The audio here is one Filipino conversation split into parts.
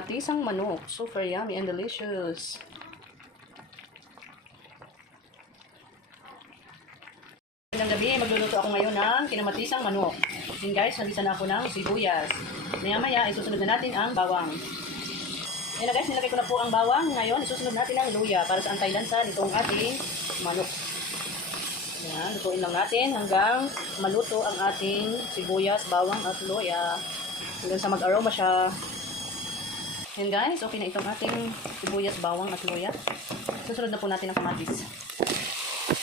Matisang manok. Super yummy and delicious. Magandang gabi. Magluluto ako ngayon ng kinamatisang manok. Then guys, nagisa na ako ng sibuyas. Maya-maya, isusunod na natin ang bawang. Ayan na guys, nilagay ko na po ang bawang. Ngayon, isusunod natin ang luya para sa antay-lansa nitong ating manok. Ayan, lutuin lang natin hanggang maluto ang ating sibuyas, bawang at luya. Hanggang sa mag-aroma siya. Ayan guys, okay na itong ating sibuyas, bawang at luya. Susunod na po natin ang kamatis.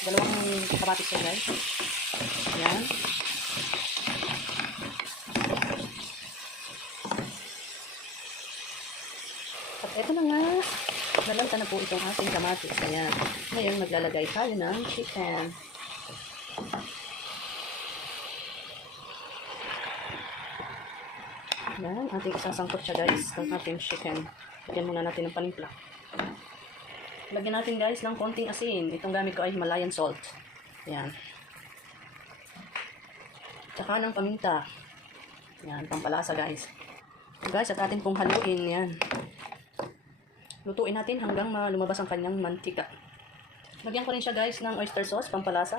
Dalawang kamatis yan guys. Ayan. At eto na nga. Nalanta na po itong ating kamatis. Ayan. Ngayon maglalagay tayo ng chicken. Ayan. Ating isasangkot siya guys. Ang ating chicken. Lagyan muna natin ng panimpla. Lagyan natin guys ng konting asin. Itong gamit ko ay Himalayan salt. Ayan. Tsaka ng paminta. Ayan. Pampalasa guys. Guys, at atin pong haluin. Ayan. Lutuin natin hanggang lumabas ang kanyang mantika. Lagyan ko rin siya guys ng oyster sauce, pampalasa.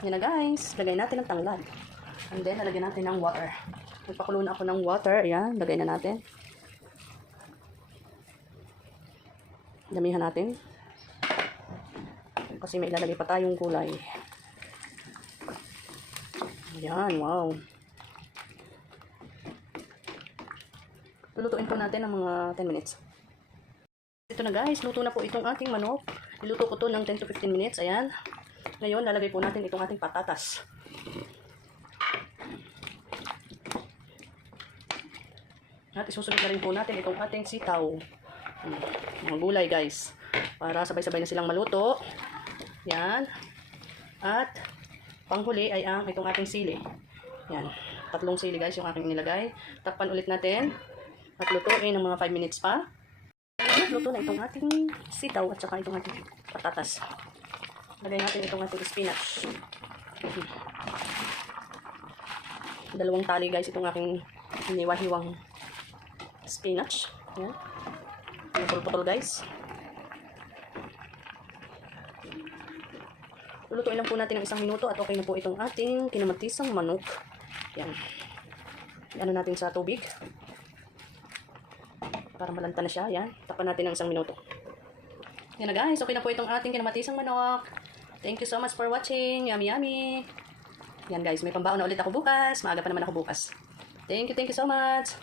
Yan na guys, lagay natin ang tanglad. And then, lalagyan natin ng water. Nagpakulo na ako ng water. Ayan, lagay na natin. Damihan natin. Kasi may ilalagay pa tayong gulay. Ayan, wow. Lulutuin po natin ng mga 10 minutes. Ito na guys, luto na po itong ating manok. Niluto ko to ng 10 to 15 minutes. Ayan. Ngayon, lalagay po natin itong ating patatas. At isusunod na rin po natin itong ating sitaw. Mga gulay guys. Para sabay-sabay na silang maluto. Yan. At panghuli ay itong ating sili. Yan. 3 sili guys yung aking nilagay. Takpan ulit natin. At lutuin ng mga 5 minutes pa. Luto na itong ating sitaw at saka itong ating patatas. Lagay natin itong ating spinach. 2 tali guys itong aking hiniwa-hiwang spinach. Yan. Putol-putol guys. Lulutuin lang po natin ng 1 minuto at okay na po itong ating kinamatisang manok. Yan. Ano natin sa tubig. Para malanta na siya. Yan. Tapan natin ng 1 minuto. Yan na guys. Okay na po itong ating kinamatisang manok. Thank you so much for watching. Yummy yummy. Yan guys. May pambaon na ulit ako bukas. Maaga pa naman ako bukas. Thank you so much.